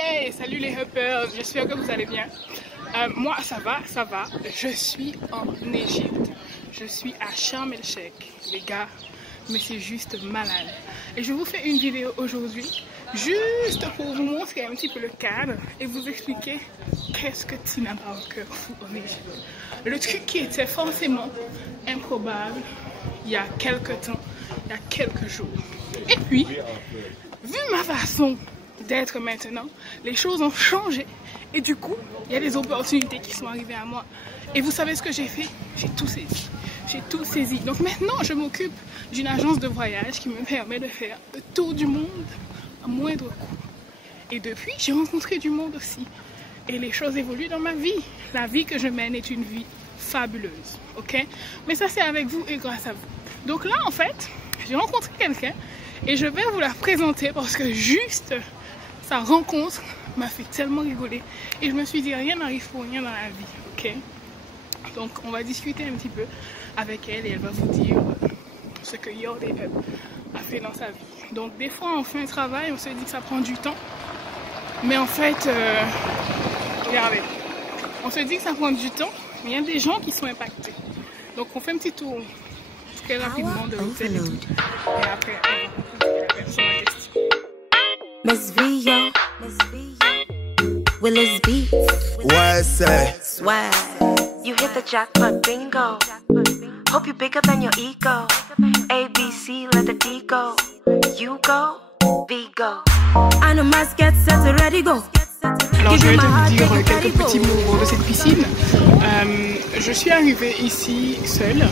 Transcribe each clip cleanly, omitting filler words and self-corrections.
Hey, salut les hoppers, j'espère que vous allez bien. Moi, ça va. Je suis en Égypte. Je suis à Sharm el-Sheikh, les gars, mais c'est juste malade. Et je vous fais une vidéo aujourd'hui, juste pour vous montrer un petit peu le cadre et vous expliquer qu'est-ce que Tina Parker fout en Égypte. Le truc qui était forcément improbable il y a quelques temps, il y a quelques jours. Et puis, vu ma façon d'être maintenant, les choses ont changé et du coup, il y a des opportunités qui sont arrivées à moi. Et vous savez ce que j'ai fait? J'ai tout saisi. J'ai tout saisi. Donc maintenant, je m'occupe d'une agence de voyage qui me permet de faire le tour du monde à moindre coût. Et depuis, j'ai rencontré du monde aussi. Et les choses évoluent dans ma vie. La vie que je mène est une vie fabuleuse, ok? Mais ça, c'est avec vous et grâce à vous. Donc là, en fait, j'ai rencontré quelqu'un et je vais vous la présenter parce que juste sa rencontre m'a fait tellement rigoler. Et je me suis dit, rien n'arrive pour rien dans la vie, ok? Donc, on va discuter un petit peu avec elle et elle va vous dire ce que Your Day Up a fait dans sa vie. Donc, des fois, on fait un travail, on se dit que ça prend du temps. Mais en fait, regardez, on se dit que ça prend du temps, mais il y a des gens qui sont impactés. Donc, on fait un petit tour très rapidement de l'hôtel et tout. Et après, on va la personne en question. Miss Vio, Willis Beats, Swag. You hit the jackpot bingo. Hope you bigger than your ego. A, B, C, let the D go. You go, V go. I know my get set to ready go. Alors je vais te dire quelques petits mots de cette piscine. Je suis arrivée ici seule.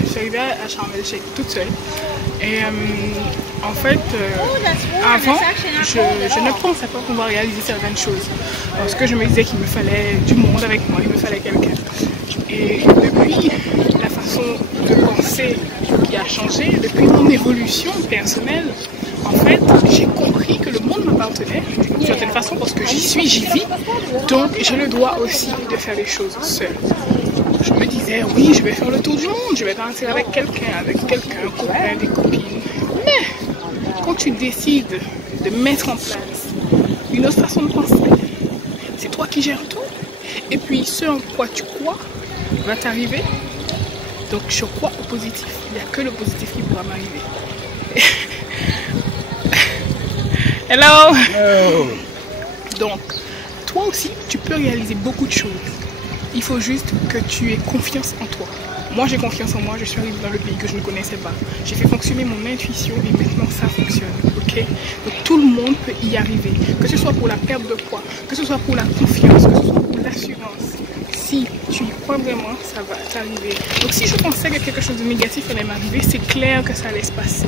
Je suis arrivée à Sharm el-Sheikh toute seule. Et en fait, avant, je ne pensais pas pouvoir réaliser certaines choses. Parce que je me disais qu'il me fallait du monde avec moi, il me fallait quelqu'un. Et depuis, la façon de penser qui a changé, depuis mon évolution personnelle, en fait, j'ai compris que le monde m'appartenait d'une certaine façon parce que j'y suis, j'y vis. Donc, j'ai le droit aussi de faire les choses seule. Je me disais, oui, je vais faire le tour du monde, je vais partir avec quelqu'un, un copain, des copines. Mais, quand tu décides de mettre en place une autre façon de penser, c'est toi qui gères tout. Et puis, ce en quoi tu crois va t'arriver. Donc, je crois au positif. Il n'y a que le positif qui pourra m'arriver. Hello! Hello. Donc, toi aussi, tu peux réaliser beaucoup de choses. Il faut juste que tu aies confiance en toi. Moi, j'ai confiance en moi. Je suis arrivée dans le pays que je ne connaissais pas. J'ai fait fonctionner mon intuition et maintenant ça fonctionne. Ok? Donc, tout le monde peut y arriver. Que ce soit pour la perte de poids, que ce soit pour la confiance, que ce soit pour l'assurance. Si tu y crois vraiment, ça va t'arriver. Donc, si je pensais que quelque chose de négatif allait m'arriver, c'est clair que ça allait se passer.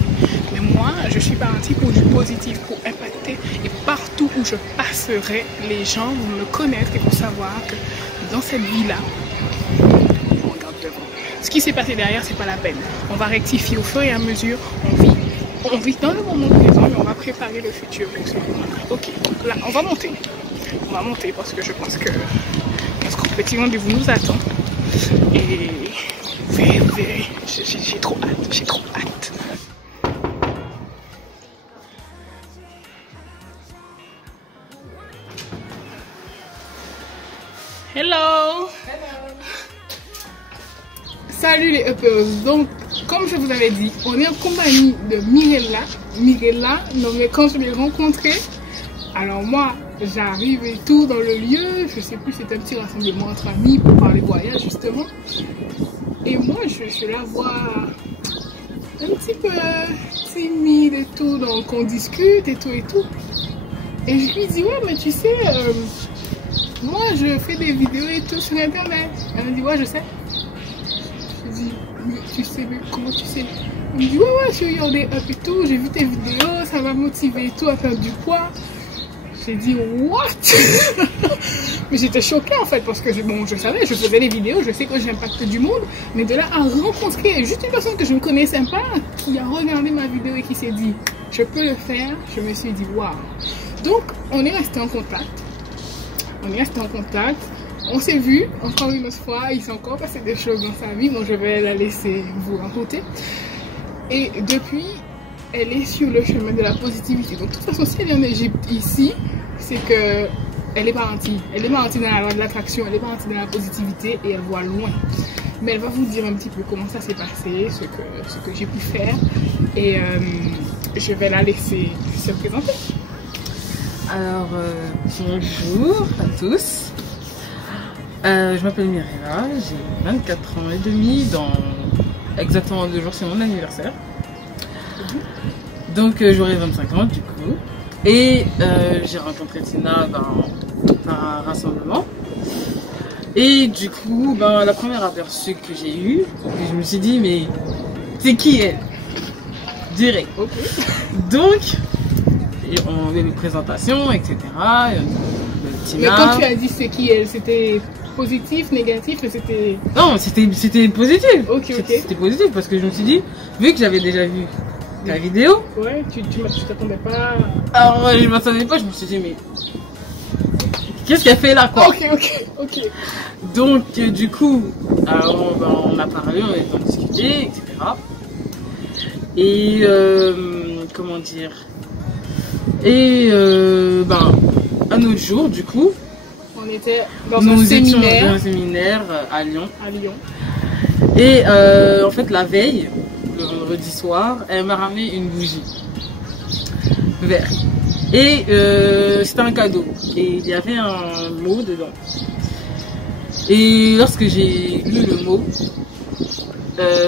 Mais moi, je suis partie pour du positif, pour impacter. Et partout où je passerai, les gens vont me connaître et vont savoir que dans cette vie-là, on regarde devant. Ce qui s'est passé derrière, c'est pas la peine. On va rectifier au fur et à mesure. On vit dans le moment présent, mais on va préparer le futur pour ce moment. Ok, donc là, on va monter. On va monter parce que je pense que notre petit rendez-vous nous attend. Et vous verrez, j'ai trop hâte. Hello! Salut les uppers. Donc, comme je vous avais dit, on est en compagnie de Mirella, non mais quand je l'ai rencontrée, alors moi, j'arrive et tout dans le lieu, je sais plus, c'est un petit rassemblement entre amis pour parler voyage justement. Et moi, je la vois un petit peu timide et tout, donc on discute et tout. Et je lui dis, ouais, mais tu sais, moi je fais des vidéos et tout sur internet. Elle me dit, ouais, je sais. Je dis, mais tu sais, mais comment tu sais? Elle me dit, ouais, sur Your Day Up et tout, j'ai vu tes vidéos, ça m'a motivé et tout à perdre du poids. J'ai dit, what? Mais j'étais choquée en fait, parce que bon, je savais, je faisais des vidéos, je sais que j'impacte du monde, mais de là à rencontrer juste une personne que je ne connaissais pas, qui a regardé ma vidéo et qui s'est dit, je peux le faire, je me suis dit, waouh. Donc, on est resté en contact. On s'est vu encore une autre fois, il s'est encore passé des choses dans sa vie, donc je vais la laisser vous raconter. Et depuis, elle est sur le chemin de la positivité. Donc de toute façon, si elle est en Égypte ici, c'est que elle est partie. Elle est partie dans la loi de l'attraction, elle est partie dans la positivité et elle voit loin. Mais elle va vous dire un petit peu comment ça s'est passé, ce que j'ai pu faire. Et je vais la laisser se présenter. Alors, bonjour à tous. Je m'appelle Myria, j'ai 24 ans et demi, dans exactement 2 jours, c'est mon anniversaire. Donc j'aurai 25 ans du coup. Et j'ai rencontré Tina par un rassemblement. Et du coup, la première aperçue que j'ai eue, je me suis dit, mais c'est qui elle? Direct. Okay. Donc, on avait une présentation, etc. Tina. Mais quand tu as dit c'est qui elle, c'était positif, négatif, c'était... Non, c'était positif. Ok. C'était positif parce que je me suis dit, vu que j'avais déjà vu la vidéo. Ouais, tu t'attendais pas... Alors, je m'attendais pas, je me suis dit, mais... Qu'est-ce qu'elle fait là, quoi? Ok. Donc, du coup, on a parlé, on a discuté, etc. Et, comment dire... Et, un autre jour, du coup... On était dans un séminaire. Dans un séminaire à Lyon. Et en fait, la veille, le vendredi soir, elle m'a ramené une bougie verte. Et c'était un cadeau. Et il y avait un mot dedans. Et lorsque j'ai lu le mot,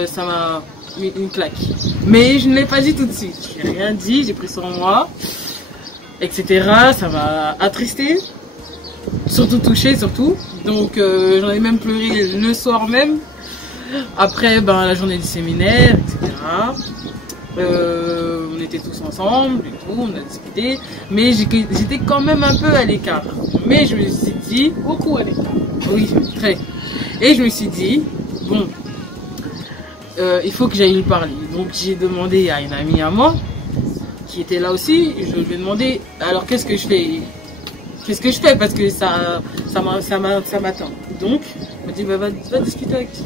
ça m'a mis une claque. Mais je ne l'ai pas dit tout de suite. Je n'ai rien dit, j'ai pris sur moi, etc. Ça m'a attristé. Surtout touché, surtout. Donc j'en ai même pleuré le soir même. Après la journée du séminaire, etc. On était tous ensemble et tout, on a discuté. Mais j'étais quand même un peu à l'écart. Mais je me suis dit... Beaucoup à l'écart. Oui, très. Et je me suis dit, bon, il faut que j'aille lui parler. Donc j'ai demandé à une amie à moi, qui était là aussi, je lui ai demandé, alors qu'est-ce que je fais? Parce que ça m'attend. Donc, elle m'a dit, va discuter avec ça.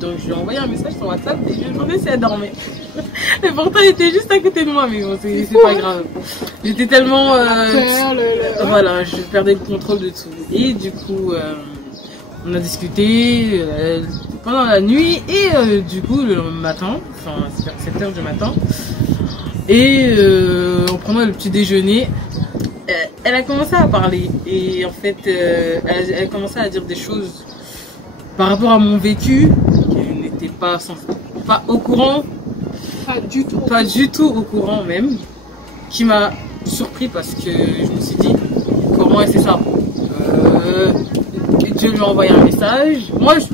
Donc, je lui ai envoyé un message sur WhatsApp et je lui ai demandé si elle dormait. Et pourtant, elle était juste à côté de moi, mais bon, c'est pas grave. J'étais tellement... Voilà, je perdais le contrôle de tout. Et du coup, on a discuté pendant la nuit et du coup, le matin, enfin, vers 7 h du matin. Et en prenant le petit déjeuner, elle a commencé à parler et en fait elle a commencé à dire des choses par rapport à mon vécu qu'elle n'était pas au courant, pas du tout au courant même, qui m'a surpris parce que je me suis dit comment elle sait ça. Dieu lui a envoyé un message. Moi je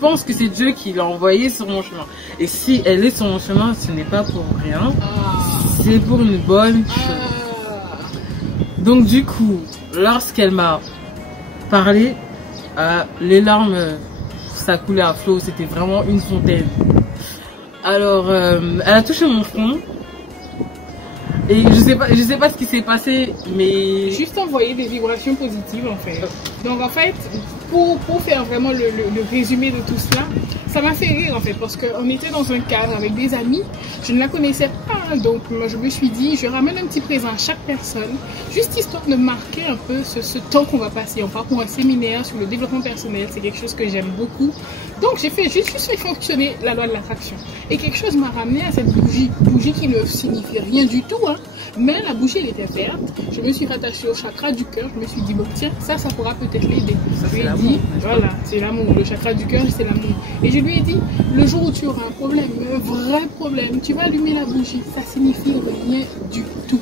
pense que c'est Dieu qui l'a envoyé sur mon chemin, et si elle est sur mon chemin, ce n'est pas pour rien, c'est pour une bonne chose. Donc du coup, lorsqu'elle m'a parlé, les larmes, ça coulait à flot, c'était vraiment une fontaine. Alors, elle a touché mon front. Et je sais pas ce qui s'est passé, mais... Juste envoyer des vibrations positives en fait. Donc en fait, pour faire vraiment le résumé de tout cela, ça m'a fait rire en fait, parce qu'on était dans un cadre avec des amis, je ne la connaissais pas, donc moi je me suis dit, je ramène un petit présent à chaque personne, juste histoire de marquer un peu ce temps qu'on va passer. On part pour un séminaire sur le développement personnel, c'est quelque chose que j'aime beaucoup. Donc j'ai fait juste fait fonctionner la loi de l'attraction. Et quelque chose m'a ramené à cette bougie qui ne signifie rien du tout, hein. Mais la bougie elle était verte, je me suis rattachée au chakra du cœur, je me suis dit bon tiens, ça pourra peut-être l'aider. Je lui ai dit, voilà, c'est l'amour, le chakra du cœur c'est l'amour. Et je lui ai dit, le jour où tu auras un problème, un vrai problème, tu vas allumer la bougie, ça signifie rien du tout.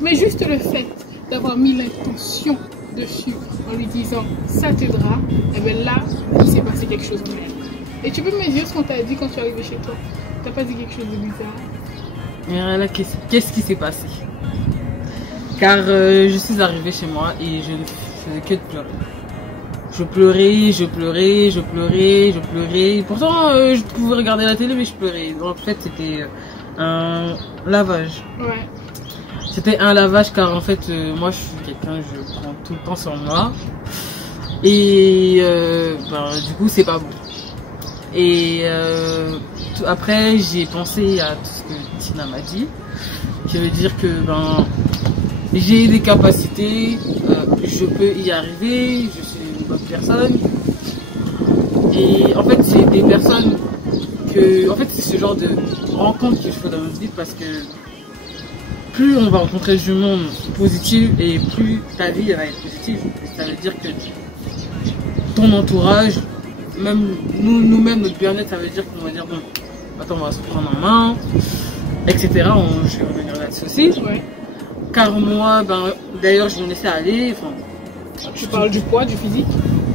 Mais juste le fait d'avoir mis l'intention dessus en lui disant ça t'aidera, et bien là, il s'est passé quelque chose de même. Et tu peux me dire ce qu'on t'a dit quand tu es arrivé chez toi? T'as pas dit quelque chose de bizarre? Mais là, qu'est-ce qui s'est passé? Car je suis arrivée chez moi et je ne faisais que de pleurer. Je pleurais. Pourtant, je pouvais regarder la télé, mais je pleurais. En fait, c'était un lavage. Ouais. C'était un lavage car en fait, moi, je suis quelqu'un, je prends tout le temps sur moi. Et du coup, c'est pas bon. Et après, j'ai pensé à tout ce que Tina m'a dit, qui veut dire que ben, j'ai des capacités, je peux y arriver, je suis une bonne personne. Et en fait, c'est des personnes que, en fait, c'est ce genre de rencontre qu'il faut dans notre vie parce que plus on va rencontrer du monde positif et plus ta vie va être positive. Ça veut dire que ton entourage, même nous-mêmes, notre bien-être, ça veut dire qu'on va dire bon, attends, on va se prendre en main, etc. Je vais revenir là-dessus aussi. Ouais. Car moi, ben, d'ailleurs, je me laissais aller. Enfin, Tu parles du poids, du physique?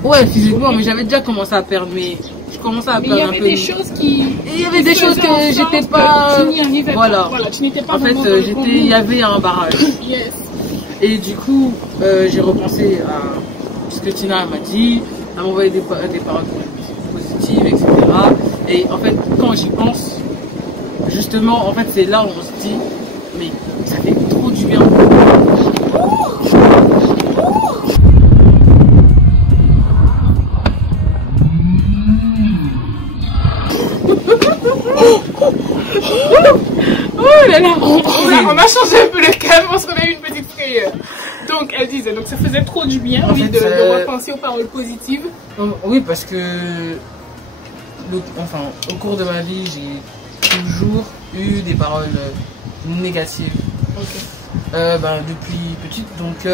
ouais, physiquement, mais j'avais déjà commencé à perdre mes. Je commençais à Mais perdre il y un avait peu. des choses qui. Il y avait des choses que j'étais pas. Tu n'y arrivais Voilà. pas. Voilà, tu n'étais pas En fait, vraiment dans le il y avait un barrage. Yes. Et du coup, j'ai repensé à ce que Tina m'a dit, elle m'a envoyé des paroles positives, etc. Et en fait, quand j'y pense, justement, en fait, c'est là où on se dit, mais ça fait trop du bien. Oh là là, on a changé un peu le calme parce qu'on a eu une petite frayeur. Donc elle disait, donc ça faisait trop du bien En oui, fait, de repenser aux paroles positives. Oui, parce que enfin, au cours de ma vie, j'ai toujours eu des paroles négatives. Ben, depuis petite. Donc,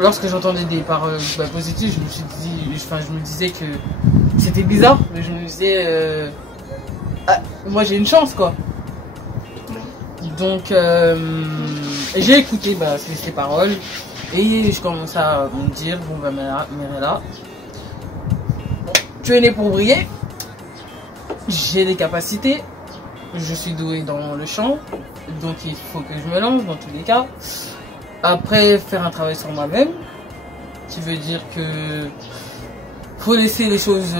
lorsque j'entendais des paroles positives, je me disais que c'était bizarre. Mais je me disais, ah, moi j'ai une chance quoi. Donc, j'ai écouté ces paroles et je commençais à me dire, bon ben Mirella, tu es né pour briller, j'ai des capacités, je suis douée dans le chant, donc il faut que je me lance dans tous les cas. Après, faire un travail sur moi-même, qui veut dire que faut laisser les choses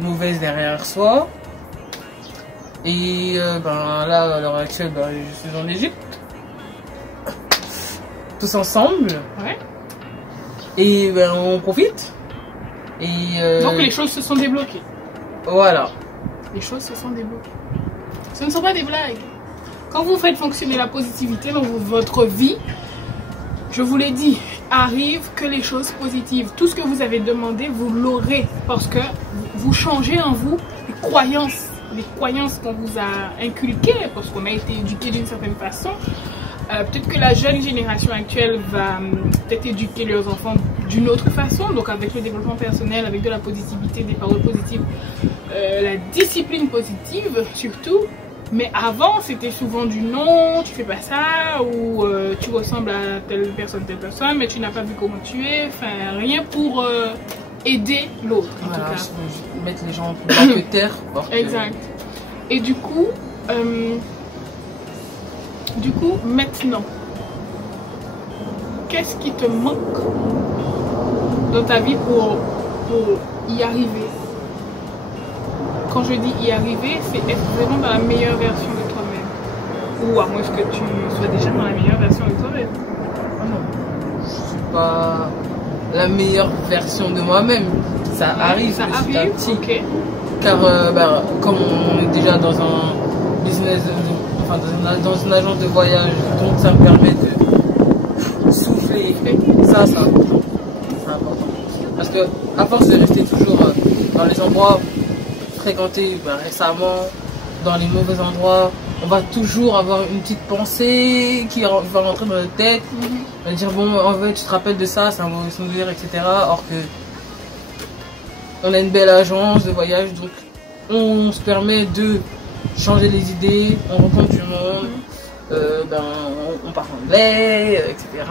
mauvaises derrière soi. Et ben là, à l'heure actuelle, ben, je suis en Égypte, tous ensemble. Ouais. Et ben, on profite. Et donc les choses se sont débloquées. Voilà. Les choses se sont débloquées. Ce ne sont pas des blagues. Quand vous faites fonctionner la positivité dans votre vie, je vous l'ai dit, arrive que les choses positives. Tout ce que vous avez demandé, vous l'aurez. Parce que vous changez en vous les croyances qu'on vous a inculquées, parce qu'on a été éduqué d'une certaine façon. Peut-être que la jeune génération actuelle va peut-être éduquer leurs enfants d'une autre façon, donc avec le développement personnel, avec de la positivité, des paroles positives, la discipline positive surtout. Mais avant, c'était souvent du non, tu fais pas ça, ou tu ressembles à telle personne, mais tu n'as pas vu comment tu es, enfin rien pour aider l'autre en tout cas. Mettre les gens plus bas que terre. Exact. Et du coup, maintenant, qu'est-ce qui te manque dans ta vie pour y arriver? Quand je dis y arriver, c'est être vraiment dans la meilleure version de toi-même. Ou à moins que tu sois déjà dans la meilleure version de toi-même. Ah non, je suis pas la meilleure version de moi-même. Ça arrive petit à petit. Okay. Car comme on est déjà dans un business, dans une agence de voyage, donc ça me permet de souffler. Ça, c'est important. C'est important. Parce que à force de rester toujours dans les endroits fréquentés récemment, dans les mauvais endroits, on va toujours avoir une petite pensée qui va rentrer dans notre tête. On va dire bon, en fait, tu te rappelles de ça, c'est un mauvais souvenir, etc. Or que on a une belle agence de voyage, donc on se permet de changer les idées, on rencontre du monde, on parle anglais, etc.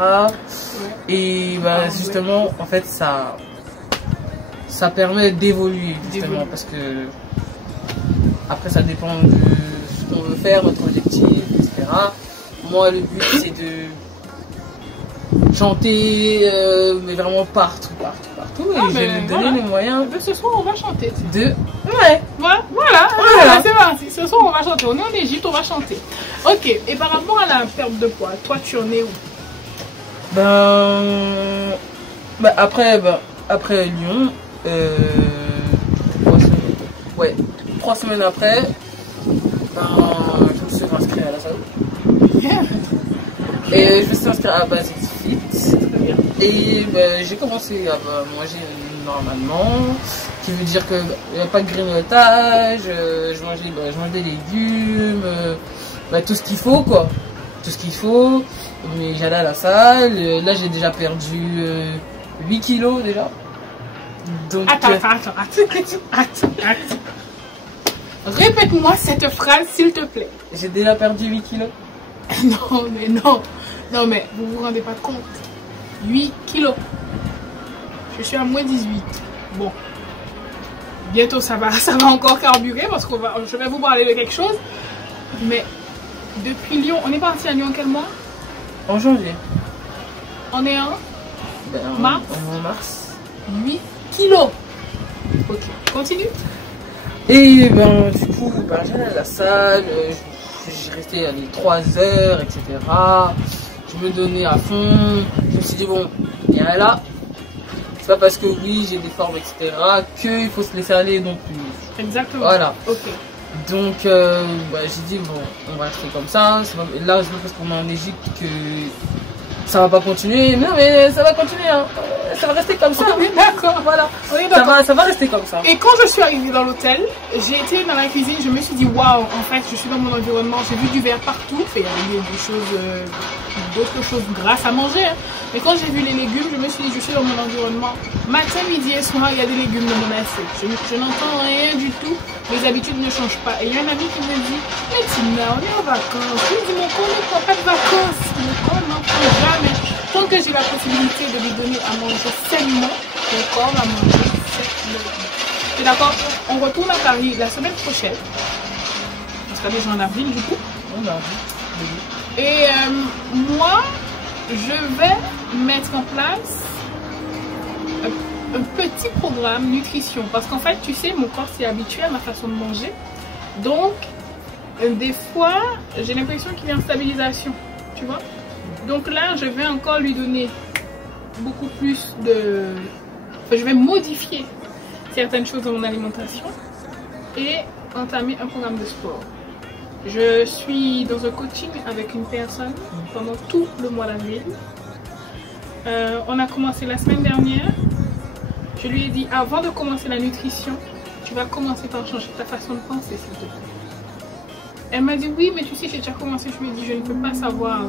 Et justement, en fait, ça permet d'évoluer, justement, parce que après, ça dépend de ce qu'on veut faire, notre objectif, etc. Moi, le but, c'est de chanter, mais vraiment partout. Et je vais me donner les moyens. Ce soir, on va chanter. Ouais. Voilà. C'est parti. Ce soir, on va chanter. On est en Égypte, on va chanter. Ok. Et par rapport à la perte de poids, toi, tu en es où? Après Lyon, 3 semaines après, je me la salle. Bien. Et je me suis inscrite à Basic Fit. Très bien. Et j'ai commencé à manger normalement, qui veut dire qu'il n'y a pas de grignotage, je mange des légumes, tout ce qu'il faut quoi. Tout ce qu'il faut. Mais j'allais à la salle, là j'ai déjà perdu 8 kilos déjà. Donc, Attends. Répète-moi cette phrase s'il te plaît. j'ai déjà perdu 8 kilos. Non mais vous vous rendez pas compte. 8 kilos. Je suis à moins 18. Bon. Bientôt ça va encore carburer parce que je vais vous parler de quelque chose. Mais depuis Lyon, on est parti à Lyon quel mois? En janvier. On est en mars. En mars. 8 kilos. Ok, continue. Et du coup, j'allais à la salle, j'ai resté 3 heures, etc. Je me donnais à fond. Je me suis dit, bon, et là, c'est pas parce que oui, j'ai des formes, etc., qu'il faut se laisser aller non plus. Exactement. Voilà. Ok. Donc, j'ai dit, bon, on va rester comme ça. Là, je pense qu'on est en Égypte que ça va pas continuer. Non, mais ça va continuer. Hein. Ça va rester comme ça. On est d'accord. Voilà. On est d'accord. Ça va rester comme ça. Et quand je suis arrivée dans l'hôtel, j'ai été dans la cuisine, je me suis dit waouh, en fait, je suis dans mon environnement, j'ai vu du verre partout. Il y avait d'autres choses grasses à manger. Hein. Mais quand j'ai vu les légumes, je me suis dit, je suis dans mon environnement. Matin, midi et soir, il y a des légumes dans mon assiette. Je n'entends rien du tout. Les habitudes ne changent pas. Et il y a un ami qui me dit, mais Tina, on est en vacances. Je lui dis, mon corps ne prend pas de vacances. Mon corps n'en prend jamais. Tant que j'ai la possibilité de lui donner à manger sainement, mon corps va manger sainement. Et d'accord, on retourne à Paris la semaine prochaine. On sera déjà en avril du coup. Et moi, je vais mettre en place un petit programme nutrition. Parce qu'en fait, tu sais, mon corps s'est habitué à ma façon de manger. Donc, des fois, j'ai l'impression qu'il y a une stabilisation. Tu vois? Donc là, je vais encore lui donner beaucoup plus de... Enfin, je vais modifier certaines choses dans mon alimentation et entamer un programme de sport. Je suis dans un coaching avec une personne pendant tout le mois d'avril. On a commencé la semaine dernière. Je lui ai dit, avant de commencer la nutrition, tu vas commencer par changer ta façon de penser, s'il te plaît. Elle m'a dit, oui, mais tu sais, j'ai déjà commencé. Je lui ai dit, je ne peux pas savoir.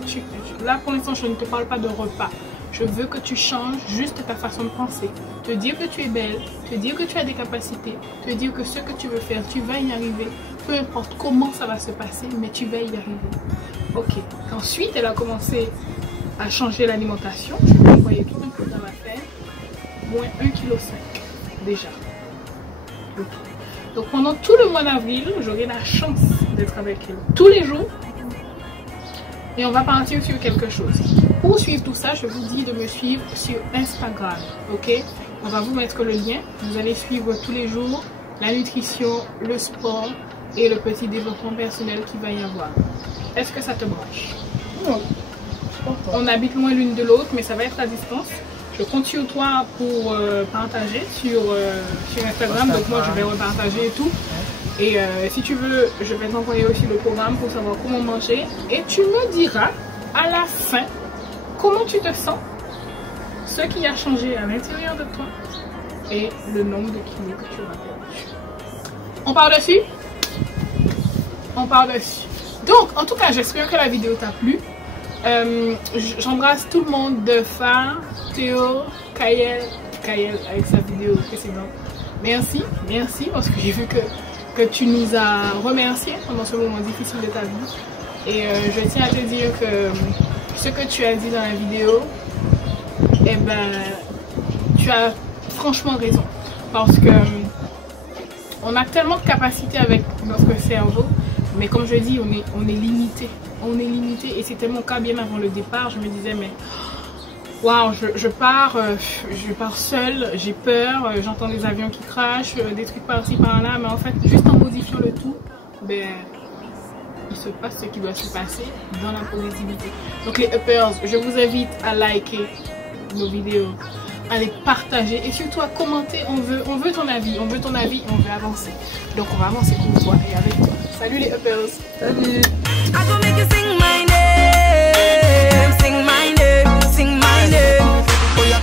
Là, pour l'instant, je ne te parle pas de repas. Je veux que tu changes juste ta façon de penser. Te dire que tu es belle, te dire que tu as des capacités, te dire que ce que tu veux faire, tu vas y arriver. Peu importe comment ça va se passer, mais tu vas y arriver. Ok. Ensuite, elle a commencé à changer l'alimentation. Je lui ai envoyé tout un programme à faire. Moins 1,5 kg déjà. Ok. Donc pendant tout le mois d'avril, j'aurai la chance d'être avec elle tous les jours. Et on va partir sur quelque chose. Pour suivre tout ça, je vous dis de me suivre sur Instagram. Ok? On va vous mettre le lien. Vous allez suivre tous les jours la nutrition, le sport et le petit développement personnel qu'il va y avoir. Est-ce que ça te branche? Non. On habite loin l'une de l'autre, mais ça va être à distance. Je compte sur toi pour partager sur Instagram. Donc moi, je vais repartager et tout. Et si tu veux, je vais t'envoyer aussi le programme pour savoir comment manger. Et tu me diras à la fin comment tu te sens, ce qui a changé à l'intérieur de toi et le nombre de kilos que tu auras perdu. On part dessus? On part dessus. Donc, en tout cas, j'espère que la vidéo t'a plu. J'embrasse tout le monde de Phare, Théo, Kayel avec sa vidéo précédente. Merci parce que j'ai vu que tu nous as remerciés pendant ce moment difficile de ta vie. Et je tiens à te dire que ce que tu as dit dans la vidéo, eh ben, tu as franchement raison. Parce que on a tellement de capacités avec notre cerveau, mais comme je dis, on est limité. On est limité et c'était mon cas bien avant le départ. Je me disais, mais waouh, je pars seule, j'ai peur, j'entends des avions qui crachent, des trucs par-ci par-là, mais en fait, juste en modifiant le tout, ben, il se passe ce qui doit se passer dans la positivité. Donc les uppers, je vous invite à liker nos vidéos, à les partager et surtout à commenter. On veut ton avis, on veut avancer. Donc on va avancer pour toi et avec toi. Salut les uppers. Salut. I go make you sing my name, sing my name, sing my name. Oh, yeah,